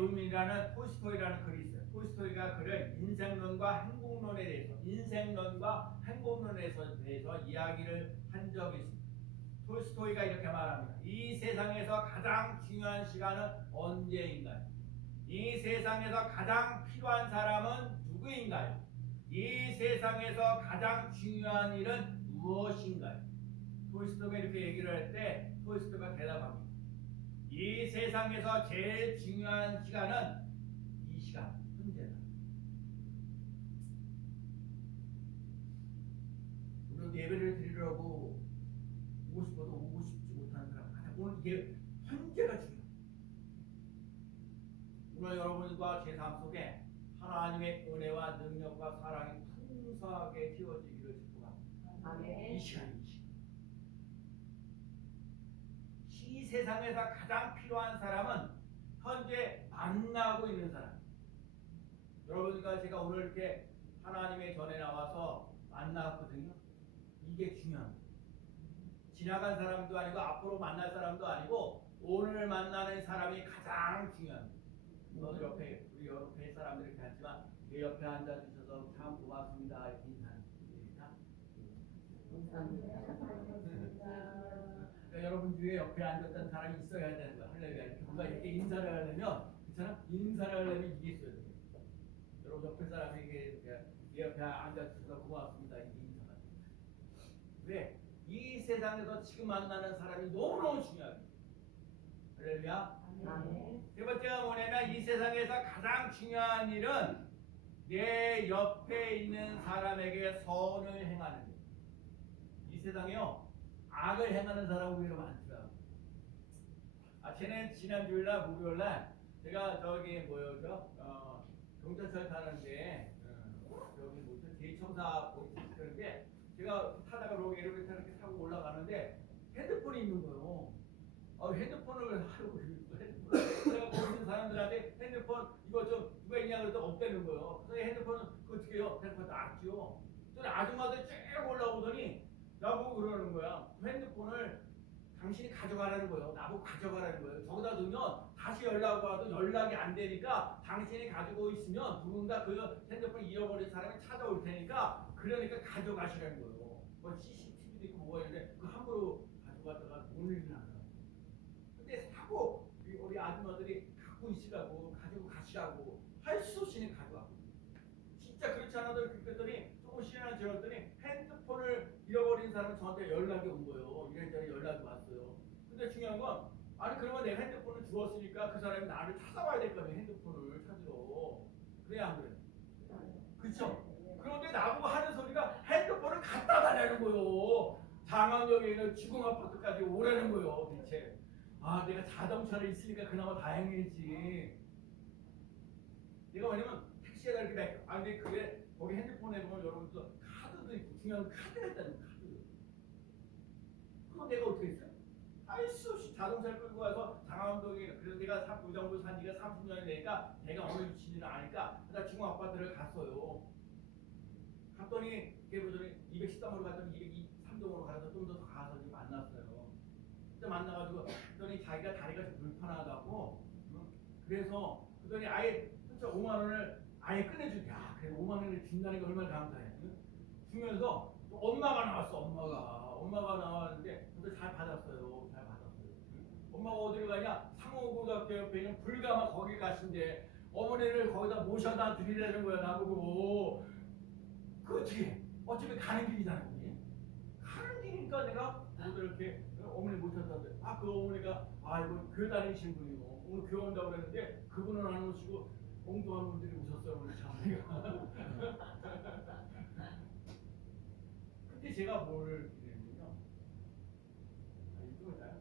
의미라는 톨스토이라는 글이 있어요. 톨스토이가 글을 인생론과 행복론에 대해서 이야기를 한 적이 있습니다. 톨스토이가 이렇게 말합니다. 이 세상에서 가장 중요한 시간은 언제인가요? 이 세상에서 가장 필요한 사람은 누구인가요? 이 세상에서 가장 중요한 일은 무엇인가요? 톨스토이가 이렇게 얘기를 할 때 톨스토이가 대답합니다. 이 세상에서 제일 중요한 시간은 이 시간, 현재다. 물론 예배를 드리려고 오고 싶어도 오고 싶지 못하는 사람, 오늘 이게 현재가 중요해요. 오늘 여러분과 제 삶 속에 하나님의 은혜와 능력과 사랑이 풍성하게 휘어지기를 축복합니다. 이 시간. 이 세상에서 가장 필요한 사람은 현재 만나고 있는 사람. 여러분과 제가 오늘 이렇게 하나님의 전에 나와서 만났거든요. 이게 중요합니다. 지나간 사람도 아니고 앞으로 만날 사람도 아니고 오늘 만나는 사람이 가장 중요합니다. 오늘 옆에 우리 옆에 사람들 이렇게 앉지만 내 옆에 앉아 주셔서 참 고맙습니다. 이렇게 인사드립니다. 감사합니다. 여러분 주위에 옆에 앉았던 사람이 있어야 되는 거야. 할렐루야. 뭔가 이렇게 인사를 하려면, 그렇잖아? 인사를 하려면 이게 있어야 돼. 여러분 옆에 사람에게 내 옆에 앉아주셔서 고맙습니다. 이게 인사가 돼. 왜? 이 세상에서 지금 만나는 사람이 너무너무 중요합니다. 할렐루야. 세 번째가 뭐냐면 이 세상에서 가장 중요한 일은 내 옆에 있는 사람에게 선을 행하는 일. 이 세상에요. 악을 행하는 사람 오히려 많더라고요. 쟤는 지난 주일날 목요일날 제가 저기 뭐였죠? 경찰서 타는데 저기 무슨 대청사 그런데 제가 타다가 엘리베이터 이렇게 타고 올라가는데 핸드폰이 있는 거예요. 핸드폰을 하려고 제가 거기 있는 사람들한테 핸드폰 이거 좀 누가 있냐 그랬더니 없다는 거예요. 그래서 핸드폰은 그 어떻게 해요? 핸드폰 놨죠. 저 아줌마들 쭉 올라오더니 나보고 그러는 거야. 핸드폰을 당신이 가져가라는 거예요. 나보고 가져가라는 거예요. 저기다 두면 다시 연락 와도 연락이 안 되니까 당신이 가지고 있으면 누군가 그 핸드폰 잃어버린 사람이 찾아올 테니까 그러니까 가져가시라는 거예요. 뭐 CCTV도 있고 뭐가 있는데 그 함부로 가져갔다가 돈을 나더라고요. 근데 사고 우리 아줌마들이 갖고 있으라고 가지고 가시라고 할 수 없이 가져가고 진짜 그렇지 않아도 그랬더니 조금 시간을 지났더니 핸드폰을 잃어버린 사람은 저한테 연락이 온 거예요. 이런저런 연락이 왔어요. 근데 중요한 건 그러면 내가 핸드폰을 주었으니까 그 사람이 나를 찾아와야 될 거 아니에요. 핸드폰을 찾으러. 그래야 안 그래요? 그렇죠? 그런데 나보고 하는 소리가 핸드폰을 갖다 달라는 거예요. 장안역에 있는 주공 아파트까지 오라는 거예요. 대체 내가 자동차를 있으니까 그나마 다행이지. 내가 왜냐면 택시에다 이렇게 근데 그게 거기 핸드폰에 보면 여러분들 카드도 있고 중요한 카드가 있다는 거예요. 카드. 그럼 내가 어떻게 했어요? 할 수 없이 자동차를 끌고 가서 장안동에 그래서 내가 그 정도 산 지가 30년이 되니까 내가 어느 위치인지는 아니까 나 중공 아파트를 갔어요. 갔더니 그게 보더니 213호로 갔더니 203동으로 가서 좀 더 가서 만났어요. 그때 만나가지고 그랬더니 자기가 다리가 좀 불편하다고 그래서 그랬더니 아예 5만 원을 아예 꺼내줄게. 그래 5만 원을 준다는 게 얼마나 감사해. 주면서 엄마가 나왔어. 엄마가 나왔는데 근데 잘 받았어요. 엄마가 어디를 가냐? 상호고등학교 옆에 있는 불가마 거기 가신대. 어머니를 거기다 모셔다 드리라는 거야 나보고. 그 어떻게? 어차피 가는 길이잖아. 가는 길이니까 내가 모두 이렇게 어머니 모셨다는데 그 어머니가 이거 교회 다니신 분이고 오늘 교회 온다고 그랬는데 그분은 안 오시고 엉뚱한 분들이 오셨어요. 오늘 자매가. 근데 제가 뭘 기대했냐면 이거잖아요.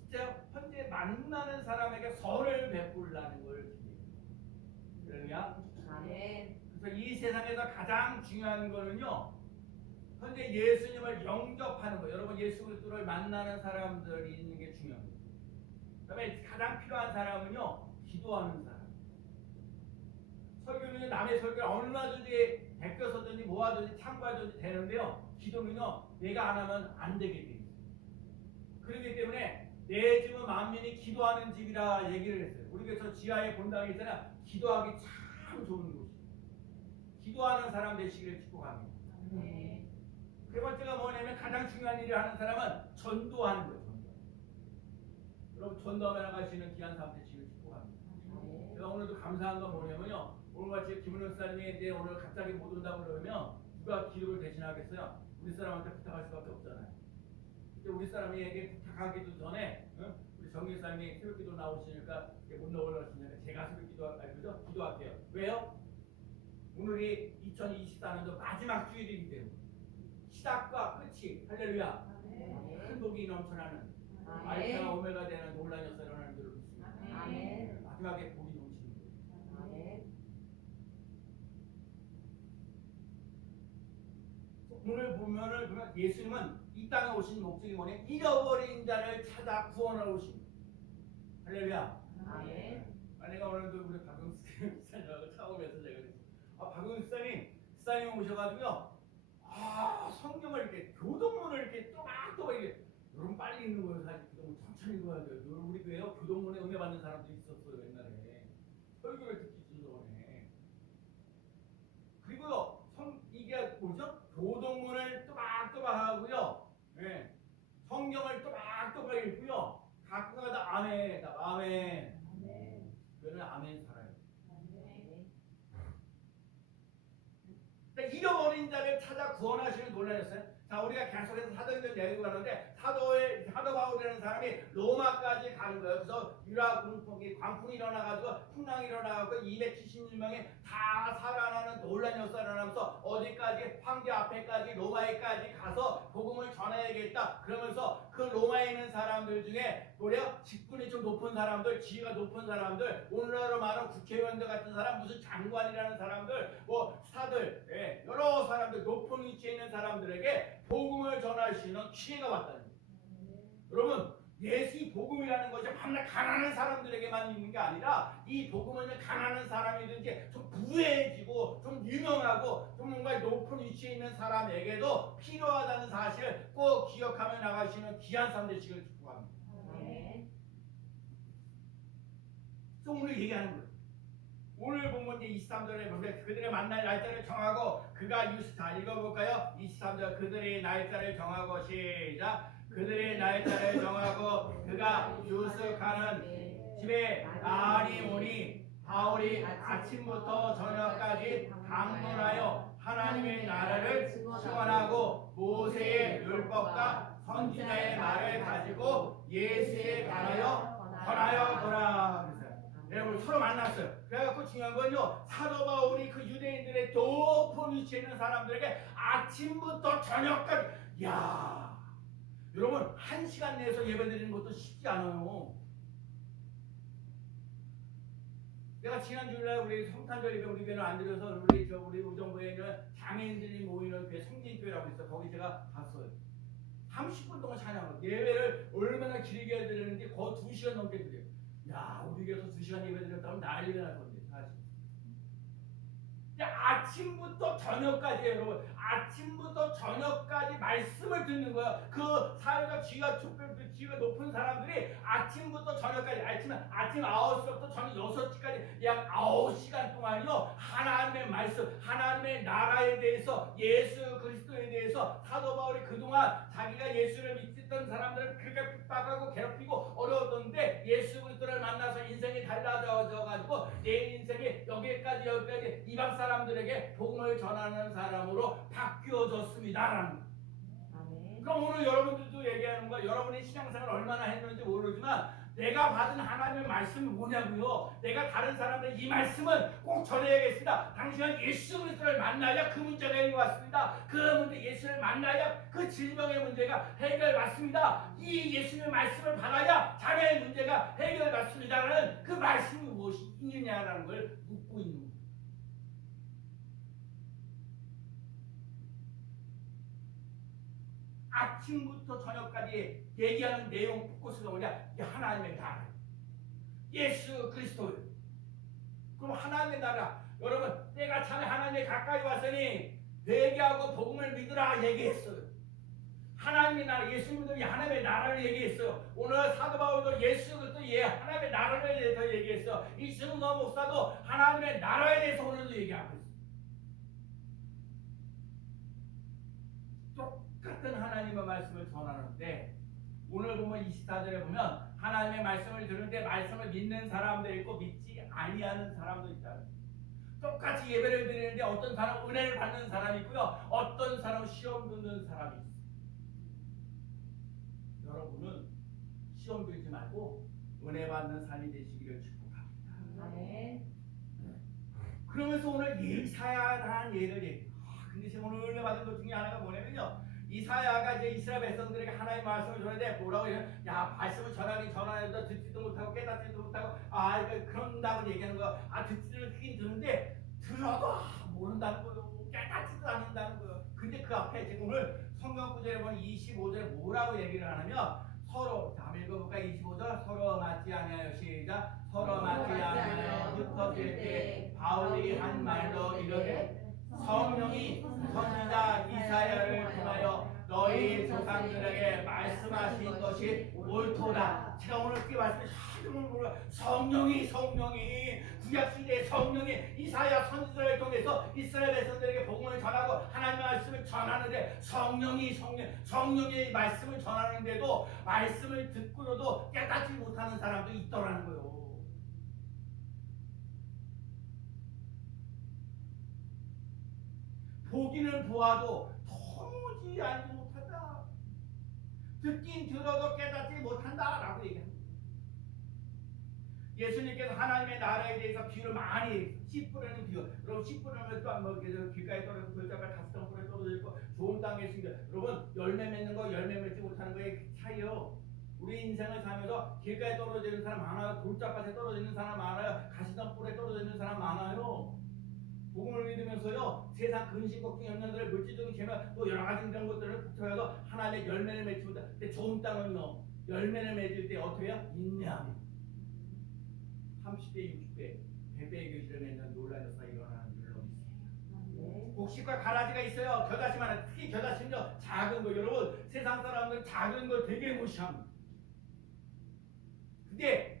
진짜 현재 만나는 사람에게 선을 베풀라는 걸 기대해요. 그러냐? 그래서 이 세상에서 가장 중요한 거는요. 현재 예수님을 영접하는 거. 여러분 예수 그리스도를 만나는 사람들이 있는 게 중요합니다. 그다음에 가장 필요한 사람은요. 기도하는 사람. 설교는 남의 설교를 얼마든지 베껴서든지 모아든지 참고하든지 되는데요. 기도는요. 내가 안 하면 안 되게 돼 있어요. 그렇기 때문에 내 집은 만민이 기도하는 집이라 얘기를 했어요. 우리 교회 저 지하에 본당이 있잖아. 기도하기 참 좋은 곳이에요. 기도하는 사람 되시기를 축복합니다. 세 번째가 뭐냐면 가장 중요한 일을 하는 사람은 전도하는 거예요. 전도. 여러분 전도하며 나가시는 귀한 삶 되시기를 축복합니다. 제가 오늘도 감사한 건 뭐냐면요. 오늘같이 김은영 사님이 이제 오늘 갑자기 못 온다고 그러면 누가 기도를 대신하겠어요? 우리 사람한테 부탁할 수밖에 없잖아요. 근데 우리 사람에게 부탁하기도 전에 우리 정길 사님이 새벽기도 나오시니까 못 나오시니까 제가 새벽기도 그죠? 기도할게요. 왜요? 오늘이 2024년도 마지막 주일이기 때문에 시작과 끝이 할렐루야 큰 복이 넘쳐나는 알파와 오메가 되는 놀라운 역사를 일어나는 줄을 믿습니다. 마지막에 복이 넘치는 거예요. 오늘 보면 예수님은 이 땅에 오신 목적이 뭐냐? 잃어버린 자를 찾아 구원하러 오십니다. 할렐루야. 내가 오늘도 우리 박용수 목사님하고 차오면서 제가 그랬어요. 박용수 목사님 오셔가지고요. 성경을 이렇게 교동문을 이렇게 또박또박 이렇게 여러분 빨리 읽는 거예요. 사실 교동문 천천히 읽어야 돼요. 우리 교회요 교동문에 은혜 받는 사람도 있었어요 옛날에 설교를 듣기 전에. 그리고요 이게 뭐죠? 교동문을 또박또박 하고요. 네. 성경을 또박또박 읽고요. 가끔가다 아멘, 아멘. 그는 아멘 살아요. 잃어버린 자를 찾아 구원하시는 놀라셨어요. 자, 우리가 계속해서 사도행전 얘기를 하는데 사도 바울이라는 사람이 로마까지 가는 거예요. 그래서 유라 광풍이 일어나가지고 풍랑이 일어나가지고 276명이 다 살아나는 놀란 역사가 일어나면서 어디까지 황제 앞에까지 로마에까지 가서 복음을 전해야겠다. 그러면서 그 로마에 있는 사람들 중에 뭐래요? 직분이 좀 높은 사람들, 지위가 높은 사람들, 오늘날로 말하면 국회의원들 같은 사람, 무슨 장관이라는 사람들, 뭐 스타들, 여러 사람들 높은 위치에 있는 사람들에게 복음을 전할 수 있는 기회가 왔다는 거예요. 여러분 예수 복음이라는 것이 밤낮 가난한 사람들에게만 있는 게 아니라 이 복음은 가난한 사람이든지 좀 부유해지고 좀 유명하고 좀 뭔가 높은 위치에 있는 사람에게도 필요하다는 사실을 꼭 기억하며 나가시는 귀한 삶 되시길 축복합니다. 그래서 오늘 얘기하는 거예요. 오늘 본문 이제 23절에 보면 그들의 만날 날짜를 정하고 그가 다 읽어볼까요? 23절 그들의 날짜를 정하고 시작 그들의 날짜를 정하고 그가 유숙하는 집에 날이 오니 바울이 아침부터 저녁까지 방문하여 하나님의 나라를 증언하고 모세의 율법과 선지자의 말을 가지고 예수에 관하여 보라. 여러분 서로 만났어요. 그래갖고 중요한 건요 사도 바울이 그 유대인들의 높은 위치에 있는 사람들에게 아침부터 저녁까지 여러분 1시간 내에서 예배드리는 것도 쉽지 않아요. 내가 지난 주일날 우리 성탄절 예배 우리 교회는 안 드려서 우리 우정부에 있는 장애인들이 모이는 교회 성진교회라고 있어. 거기 제가 갔어요. 30분 동안 찬양을 예배를 얼마나 길게 해야 되는지 거의 2시간 넘게 드려요. 우리 교회에서 2시간 예배 드렸다면 난리가 날 건데 사실. 아침부터 저녁까지 여러분 아침부터 저녁까지 말씀을 듣는 거야. 그 사회적 지위가 높은 사람들이 아침부터 저녁까지 아침 9시부터 저녁 6시까지 약 9시간 동안요 하나님의 말씀 하나님의 나라에 대해서 예수 그리스도에 대해서 사도 바울이 그동안 자기가 예수를 믿던 사람들을 그렇게 핍박하고 괴롭히고 어려웠던데 예수 그리스도를 만나서 인생이 달라져 가지고 내 인생이 여기까지 이방 사람들에게 복음을 전하는 사람으로 바뀌어졌습니다라는 거예요. 그럼 오늘 여러분들도 얘기하는 거야. 여러분이 신앙생활 얼마나 했는지 모르지만 내가 받은 하나님의 말씀이 뭐냐고요. 내가 다른 사람들 이 말씀은 꼭 전해야겠습니다. 당신은 예수 그리스도를 만나야 그 문제가 해결받습니다. 그 문제 예수를 만나야 그 질병의 문제가 해결받습니다. 이 예수님의 말씀을 받아야 자녀의 문제가 해결받습니다라는 그 말씀이 무엇이 있느냐라는 걸 묻고 있는 거예요. 아침부터 저녁까지 얘기하는 내용 포커스가 뭐냐? 하나님의 나라, 예수 그리스도예요. 그럼 하나님의 나라, 여러분 때가 차면 하나님의 가까이 왔으니 회개하고 복음을 믿으라 얘기했어요. 하나님의 나라, 예수님도 하나님의 나라를 얘기했어요. 오늘 사도 바울도 예수 그리스도 하나님의 나라에 대해서 얘기했어. 이승훈 목사도 하나님의 나라에 대해서 오늘도 얘기하고 있어요. 똑같은 하나님의 말씀을 전하는데 오늘 보면 24절에 보면 하나님의 말씀을 들은데 말씀을 믿는 사람도 있고 믿지 아니하는 사람도 있다. 똑같이 예배를 드리는데 어떤 사람은 은혜를 받는 사람이 있고요. 어떤 사람은 시험 듣는 사람이 있어요. 여러분은 시험 들지 말고 은혜 받는 삶이 되시기를 축복합니다. 네. 그러면서 오늘 이사야에 대한 예를 얘기해요. 근데 지금 오늘 은혜 받은 것 중에 하나가 뭐냐면요. 이사야가 이제 이스라엘 백성들에게 하나님의 말씀을 전하는데 뭐라고 해요? 야, 말씀을 전하는데 듣지도 못하고 깨닫지도 못하고 그런다고 얘기하는 거야. 듣지는 듣긴 듣는데 들어도 모른다는 거예요. 깨닫지도 않는다는 거예요. 근데 그 앞에 지금 오늘 성경 구절에 보면 25절에 뭐라고 얘기를 하냐면 서로 다 읽어볼까? 25절 서로 맞지 아니하여 시작 서로 맞지 아니하여 흩어질 때 바울이 한 말로 이르되 성령이 선지자 이사야를 통하여 너희 조상들에게 말씀하신 것이 옳도다. 제가 오늘 그 말씀을 성령이 구약시대의 성령이 이사야 선지자를 통해서 이스라엘 백성들에게 복음을 전하고 하나님의 말씀을 전하는데 성령의 말씀을 전하는데도 말씀을 듣고도 깨닫지 못하는 사람도 있더라는 거예요. 보기는 보아도 도무지 알지 못한다. 듣긴 들어도 깨닫지 못한다라고 얘기합니다. 예수님께서 하나님의 나라에 대해서 비유를 많이 씨 뿌리는 비유. 여러분 씨 뿌리는 것도 안 먹게 길가에 떨어져 돌짝을 다섯 덩 뿌려 떨어져 있고 좋은 땅에 있습니다. 여러분 열매 맺는 거 열매 맺지 못하는 거의 차이요. 우리 인생을 살면서 길가에 떨어져 있는 사람 많아요. 돌짝밭에 떨어져 있는 사람 많아요. 가시덤 뿔에 떨어져 있는 사람 많아요. 복음을 믿으면서요 세상 근심 걱정 염려들을 물질적인 재물 또 여러 가지 이런 것들을 붙여서 하나님의 열매를 맺지 못해. 근데 좋은 땅은요 열매를 맺을 때 어떻게 해요? 인내함이 30배 60배 100배의 교실을 맺는 놀라운 역사가 일어나는 줄로 믿습니다. 곡식과 가라지가 있어요. 겨자씨만 특히 겨자씨는요 작은 거. 여러분 세상 사람들은 작은 걸 되게 무시합니다. 근데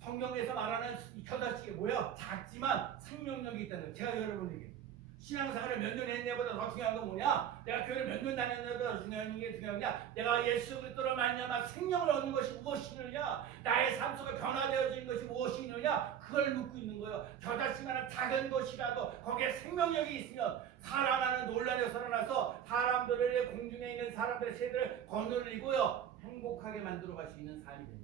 성경에서 말하는 겨자씨가 뭐야? 작지만 생명력이 있다는 거예요. 제가 여러분에게 신앙생활을 몇 년 했냐보다 더 중요한 건 뭐냐? 내가 교회를 몇 년 다녔냐보다 더 중요한 게 중요하냐? 내가 예수 그리스도로 말미암아 생명을 얻는 것이 무엇이느냐? 나의 삶 속에 변화되어지는 것이 무엇이느냐? 그걸 묻고 있는 거예요. 겨자씨만한 작은 것이라도 거기에 생명력이 있으면 살아나는 논란에 살아나서 사람들을 공중에 있는 사람들의 세대를 거느리고요 행복하게 만들어갈 수 있는 삶이 된다.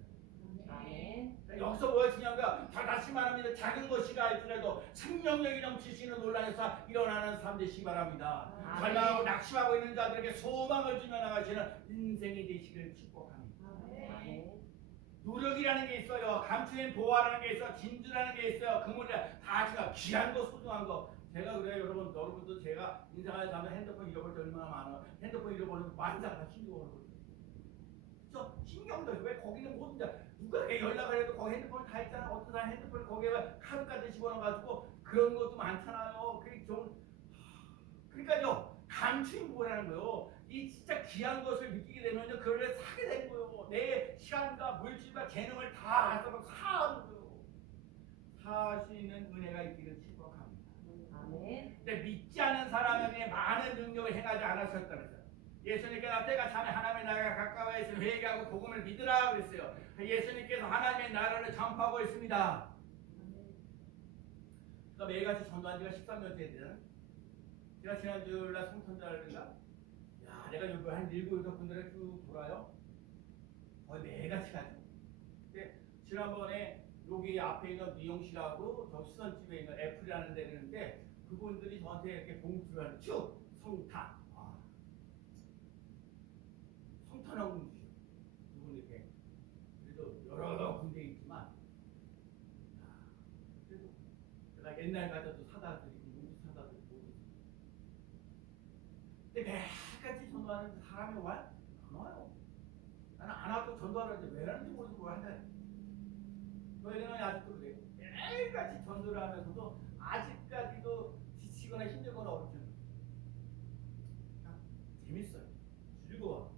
여기서 뭐가 중요한가? 겨자씨만 합니다. 작은 것이라 할지라도 생명력이 넘치시는 논란에서 일어나는 삶 되시기 바랍니다. 절망하고 낙심하고 있는 자들에게 소망을 주며 나가시는 인생이 되시기를 축복합니다. 노력이라는 게 있어요. 감추인 보화라는 게 있어요. 진주라는 게 있어요. 금은이라 다 제가 귀한 거 소중한 거. 제가 그래요 여러분도 제가 인생을 가면 핸드폰 잃어버릴 때 얼마나 많아요. 핸드폰 잃어버리면 만장 다 신경을 거든요. 신경도 왜 거기는 모든 누가 연락을 해도 거기 핸드폰 다 있잖아. 어떤 사람 핸드폰 거기에 카드까지 집어넣어가지고 그런 것도 많잖아요. 그게 좀 그러니까요 감추인 보라는 거요. 이 진짜 귀한 것을 느끼게 되면요 그걸 사게 되는 거예요. 내 시간과 물질과 재능을 다 써서 사는 거예요. 사시는 은혜가 있기를 축복합니다. 근데 믿지 않은 사람에게 많은 능력을 행하지 않으셨다는 거예요. 예수님께서 때가 차면 하나님의 나라가 가까워 있으면 회개하고 복음을 믿으라 그랬어요. 예수님께서 하나님의 나라를 전파하고 있습니다. 그러니까 매일같이 전도한 지가 13년째 되잖아요. 제가 지난주날 성탄절인가? 야, 내가 여기 한 7, 8군데를 쭉 돌아요. 거의 매일같이 가죠. 근데 지난번에 여기 앞에 있는 미용실하고 저 수선집에 있는 애플이라는 데를 있는데 그분들이 저한테 이렇게 봉투를 쭉 성탄 성탄하고 주시죠. 그분 이렇게 그래도 여러 군데 있지만 그래도 제가 옛날 가져도 사다 드리고 모두 사다 드리고 근데 매일같이 전도하는 사람이 와요? 안 와요. 나는 안 와도 전도하는데 왜 하는지 모르겠고 뭐 한다. 저희는 아직도 그래요. 매일같이 전도를 하면서도 아직까지도 지치거나 힘들거나 어렵지 않아요. 재밌어요. 즐거워.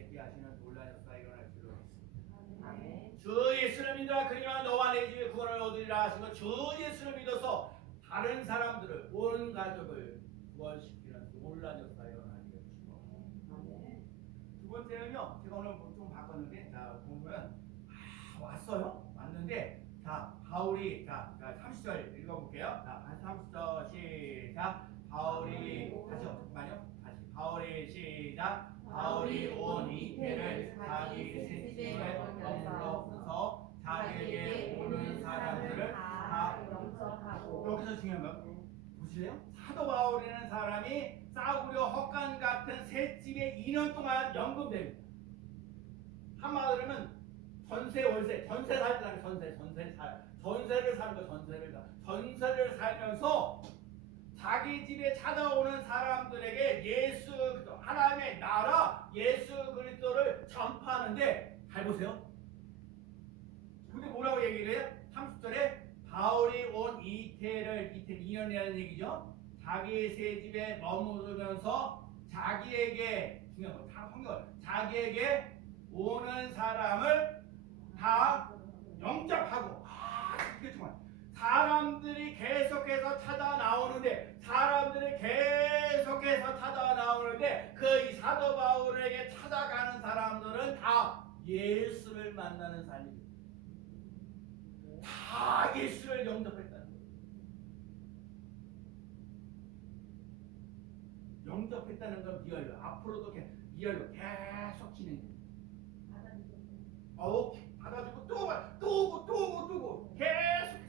맺게 하시는 놀라운 역사가 일어날 줄로 믿습니다. 아멘. 주 예수를 믿으라 그리하면 너와 내 집에 구원을 얻으리라 하신 것, 주 예수를 믿어서 다른 사람들을, 온 가족을 구원시키는 놀라운 역사가 일어나게 해주시고, 아멘. 두 번째는요, 제가 오늘 좀 바꿨는데, 자 보면 왔어요. 왔는데, 자 바울이, 자 30절 읽어볼게요. 자 30절 시작. 바울이 다시 잠깐만요. 다시 바울이 시작. 바울이 온 이태를 자기 새집에 머물러서 자기에게 오는 사람들을 다 영접하고. 여기서 중요한 거 보실래요? 사도 바울이라는 사람이 싸구려 헛간 같은 셋집에 2년 동안 연금됩니다. 한마디로 하면 전세 월세 전세 살자는 전세를 사는 거 전세를 살면서 자기 집에 찾아오는 사람들에게 예수 하나님의 나라 예수 그리스도를 전파하는데 잘 보세요. 근데 뭐라고 얘기를 해요? 30절에 바울이 온 이태를 2년이라는 얘기죠. 자기 새 집에 머무르면서 자기에게 중요한 거 다 성경 자기에게 오는 사람을 다 영접하고 이게 정말 사람들이 계속해서 찾아 나오는데 그 이 사도 바울에게 찾아가는 사람들은 다 예수를 만나는 삶입니다. 다 예수를 영접했다는 거예요. 영접했다는 건 미열로 앞으로도 미열로 계속 진행돼요. 받아주고 또 오고 계속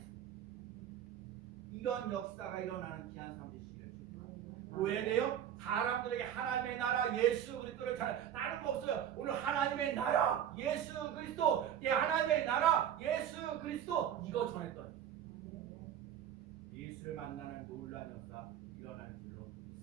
이런 역사가 일어나는 귀한 삶 되시기를 축복합니다. 왜 돼요? 사람들에게 하나님의 나라 예수 그리스도를 전해. 다른 거 없어요. 오늘 하나님의 나라 예수 그리스도, 하나님의 나라 예수 그리스도 이거 전했더니 예수를 만나는 놀라운 역사 일어나는 줄로 믿습니다.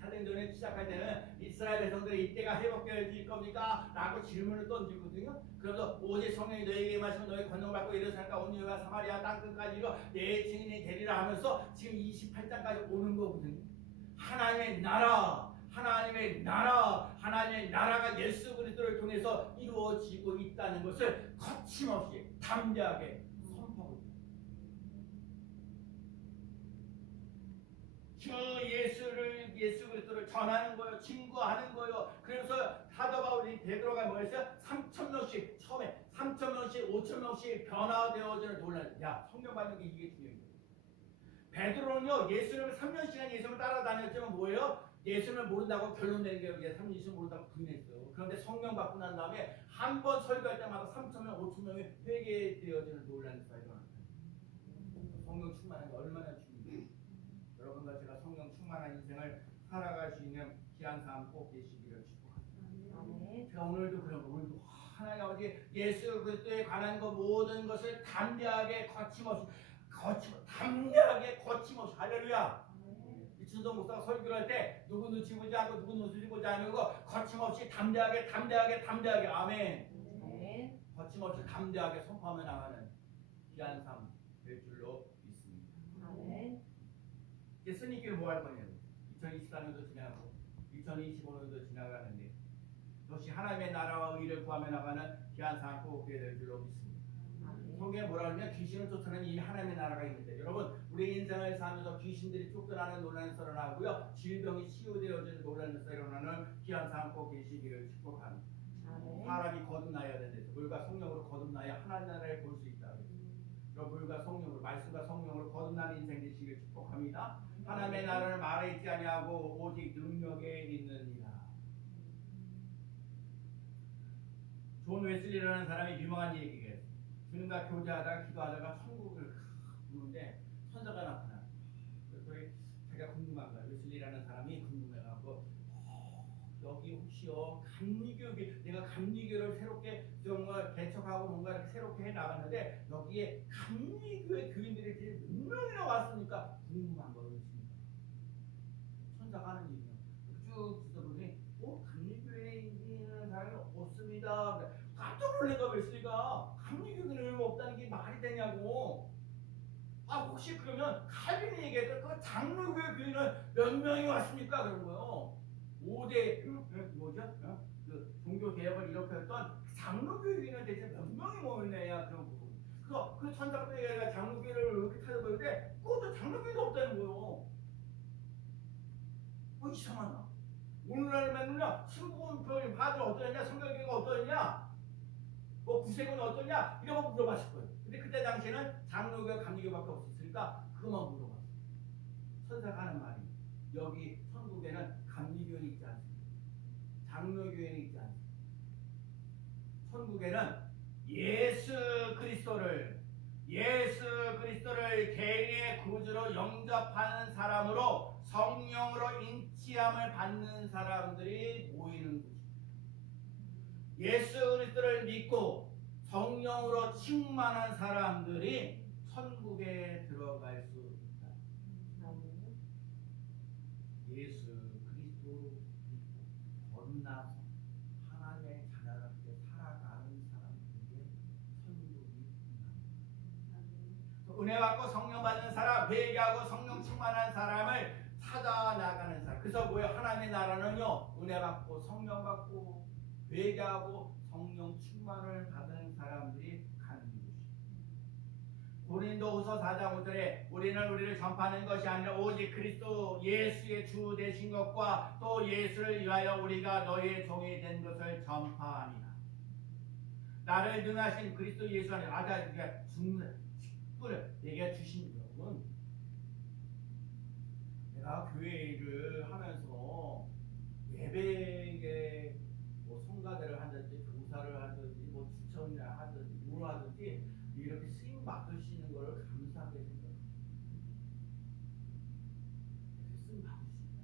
사도행전에 시작할 때는 이스라엘 백성들이 이때가 회복되어질 겁니까? 라고 질문을 던지거든요. 그래서 오직 성령이 너에게 마시면 너희 권능을 받고 이르사니까 온 유대와 사마리아 땅끝까지 이르러 내 증인이 되리라 하면서 지금 28장까지 오는 거거든요. 하나님의 나라가 예수 그리스도를 통해서 이루어지고 있다는 것을 거침없이 담대하게 선포하고 있다. 예수 그리스도를 전하는 거예요. 증거하는 거예요. 그래서 사도 바울이 베드로가 뭐였어요? 3,000명씩 처음에 3,000명씩 5,000명씩 변화되어지는 논란. 야, 성경 받는 게 이게 중요해요. 베드로는요 예수를 3년씩간 예수를 따라다녔지만 뭐예요? 예수를 모른다고 결론 내는 게 예수를 모른다고 부인했어요. 그런데 성령 받고 난 다음에 한 번 설교할 때마다 3,000명, 5,000명이 회개되어지는 논란이 일어납니다. 성령 충만한 게 얼마나 중요해요. 여러분과 제가 성령 충만한 인생을 살아갈 수 있는 귀한 삶 꼭 되시기를 축복합니다. 제가 오늘도 그런 거, 오늘도 하나님 아버지 예수 그리스도에 관한 것 모든 것을 담대하게 거침없이 할렐루야. 이춘성 목사가 설교를 할 때 누구 눈치 보지 않고 누구 눈치 보지 않고 거침없이 담대하게 아멘. 거침없이 담대하게 선포하며 나가는 귀한 삶 될 줄로 믿습니다. 이제 스님께는 뭐 할 거냐고. 2024년도 지나고 2025년도 지나가는데 역시 하나님의 나라와 의를 구하며 나가는 귀한 삶 꼭 되게 될 줄로 믿습니다. 성경에 뭐라 그러면 귀신을 쫓아내는 이 하나님의 나라가 있는데 여러분 우리 인생을 살면서 귀신들이 쫓겨나는 논란이 일어나고요. 질병이 치유되어지는 논란이 일어나는 귀한 삶 꼭 계시기를 축복합니다. 사람이 거듭나야 되는데 물과 성령으로 거듭나야 하나님 나라를 볼 수 있다. 물과 성령으로 말씀과 성령으로 거듭나는 인생 되시기를 축복합니다. 하나님의 나라를 말에 있지 아니하고 오직 능력에 있느니라. 존 웨슬리라는 사람이 유명한 얘기예요. 주님과 교제하다가 기도하다가 천국을 보는데 천사가 나타나. 그랬더니 자기가 궁금한 거야. 웨슬리라는 사람이 궁금해갖고 여기 혹시요 감리교회 내가 감리교를 새롭게 정말 개척하고 뭔가 이렇게 새롭게 해 나갔는데 여기에 감리교회 교인들이 몇 명이나 왔으니까 궁금한 거예요. 천사가 하는 얘기예요. 쭉 듣다보니 감리교회에 있는 사람이 없습니다. 깜짝 놀란 거야. 웨슬리가 감리교회는 없다는 게 말이 되냐고. 혹시 그러면 칼빈이 얘기했던 그 장로교회 교인은 몇 명이 왔습니까? 그런 거예요. 5대 뭐죠? 어떠냐? 성경교회가 어떠냐? 뭐 구세군이 어떠냐? 이런 거 물어봤을 거예요. 근데 그때 당시에는 장로교, 감리교밖에 없었으니까 그것만 물어봤어요. 선사가 하는 말이 여기 천국에는 감리교회는 있지 않습니다. 장로교회는 있지 않습니다. 천국에는 예수 그리스도를 개인의 구주로 영접하는 사람으로 성령으로 인치함을 받는 사람들이 모이는 곳입니다. 예수 그리스도를 믿고 성령으로 충만한 사람들이 천국에 들어갈 수 있다. 예수 그리스도를 믿고 거듭나서 하나님의 자녀답게 살아가는 사람들에게 천국이 임합니다. 은혜 받고 성령 받는 사람, 회개하고 성령 충만한 사람을 찾아 나가는 사람. 그래서 뭐예요? 하나님의 나라는요, 은혜 받고 성령 받고 회개하고 성령 충만을 받은 사람들이 가는 곳입니다. 고린도후서 4장 5절에 우리는 우리를 전파하는 것이 아니라 오직 그리스도 예수의 주 되신 것과 또 예수를 위하여 우리가 너희의 종이 된 것을 전파하니라. 나를 능하신 그리스도 예수 안에 아다 죽는 직분을 내게 주신 여러분, 내가 교회를 하면서 예배에 뭐 성가대를 하든지 교사를 하든지 뭐 추천을 하든지 뭘 하든지 이렇게 쓰임 받을 수 있는 걸 감사하게 생각합니다. 쓰임 받을 수 있다.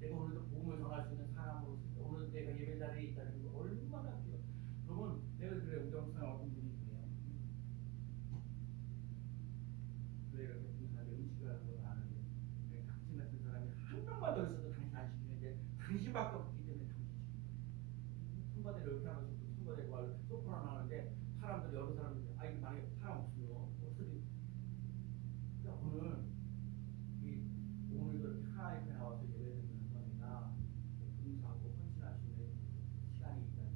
내가 오늘도 복음을 전할 수 있는 사람으로서 오늘 내가 예배 자리에 있다는 거 얼마나 귀여워. 그러면 내가 그래 우정선 어떤 분이 그래요. 내가 같은 사람이 음식을 하는 걸 아는데 각진 같은 사람이 한 명만 더 있어도 당신 안 시키는데 당신밖에 없기 때문에 당신 시키는 손바닥을 이렇게 하면서 손바닥에 말 소프라노 하는데 사람들 여러 사람들이 이게 만약에 사람 없으면 어떻게 오늘도 하나님께 나와서 예배 드리는 거니까 봉사하고 헌신할 수 있는 시간이 있다는 거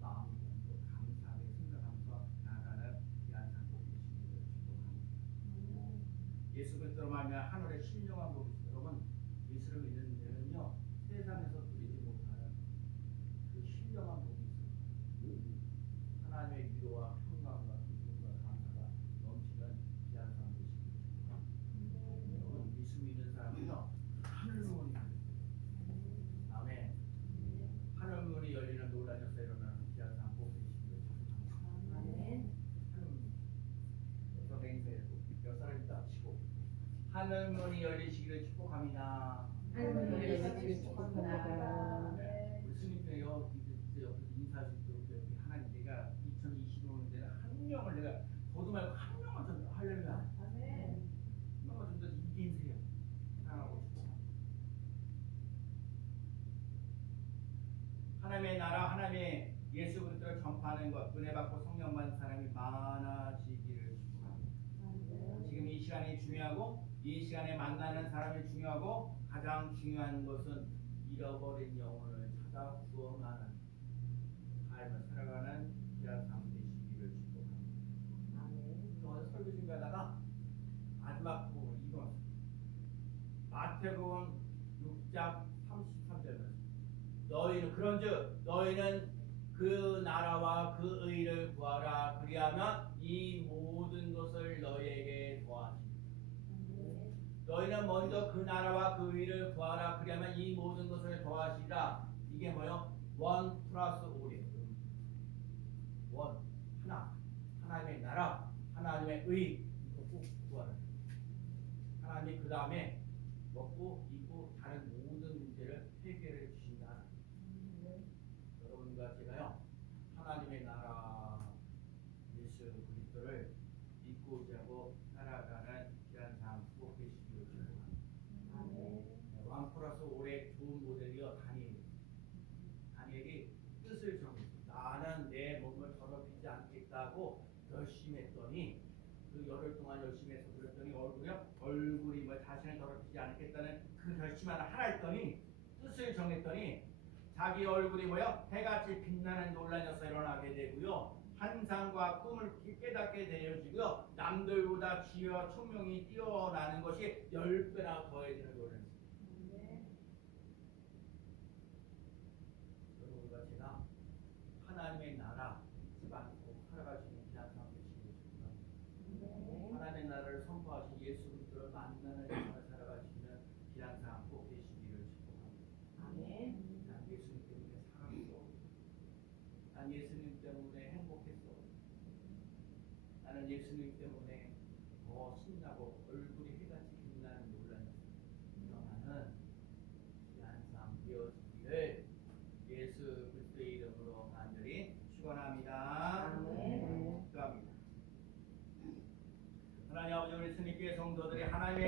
마음이 또 감사하게 생각하면서 나아가는 귀한 상복이 되시기를 축복합니다. 예수 그리스도로 말미암아 하늘에 신령한 복이 있습니다. 여러분, 예수를 믿는 데는요 세상에서 누리지 못하는 그 신령한 복이 있습니다. 하나님의 위로와 평강과 기쁨과 감사가 넘치는 귀한 삶 되시기를 축복합니다. 여러분, 예수 믿는 사람은요 하늘 문이 열립니다. 아멘. 하늘 문이 열리는 놀라셔서 일어나는 귀한 삶 복 되시기를 축복합니다. 아멘. 그래서 맹세해도 몇 사람이 다치고 하늘 문이 열리시기를 축복합니다. 하나님을 예수를 축복합니다. 우리 스님께요 이제 옆에서 인사할 수 있도록 여기 하나님 내가 2025년에는 한 명을 내가 저도 말고 한 명을 좀 할렐루야 아멘. 한 명을 좀 더 이기 인세요 사랑하고 축복합니다. 하나님의 나라 하나님의 예수 그리스도를 전파하는 것 은혜 받고 성령 받는 사람이 많아지기를 축복합니다. 지금 이 시간이 중요하고 이 시간에 만나는 사람이 중요하고 가장 중요한 것은 잃어버린 영혼을 찾아 구원하는 삶을 살아가는 귀한 삶 되시기를 축복합니다. 오늘 설교 준비하다가 마지막 부분 이번 마태복음 6장 33절 너희는 그런즉 너희는 그 나라와 그 의를 구하라 그리하면 이 모든 것을 너희에게 더하시리라. 너희는 먼저 그 나라와 그 의를 구하라 그리하면 이 모든 것을 더하시리라. 이게 뭐요? 1 플러스 5래. 하나. 하나님의 나라, 하나님의 의 이거 꼭 구하라. 하나님이 그 다음에 먹고 입고 다른 모든 문제를 해결해 주신다. 여러분과 제가요 하나님의 나라 예수 그리스도를 믿고 의지하고 살아가는 귀한 삶 축복되시기를 축복합니다. 1 플러스 5의 좋은 모델이요 다니엘이 뜻을 정했습니다. 나는 내 몸을 더럽히지 않겠다고 열심히 했더니 그 열흘 동안 열심히 해서 그랬더니 얼굴이 뭐 자신을 더럽히지 않겠다는 그 결심을 하나 했더니 뜻을 정했더니 자기 얼굴이 뭐요? 해같이 빛나는 놀란 역사 일어나게 되고요. 환상과 꿈을 깨닫게 되어지고요. 남들보다 지혜와 총명이 뛰어나는 것이 10배나 더해지는 놀란. 예수님 때문에 더 신나고 얼굴이 해같이 빛나는 논란이 일어나는 귀한 삶 되어지기를 예수 그리스도의 이름으로 간절히 축원합니다. 아멘. 기도합니다. 하나님 아버지, 우리 스님께 성도들이 하나님의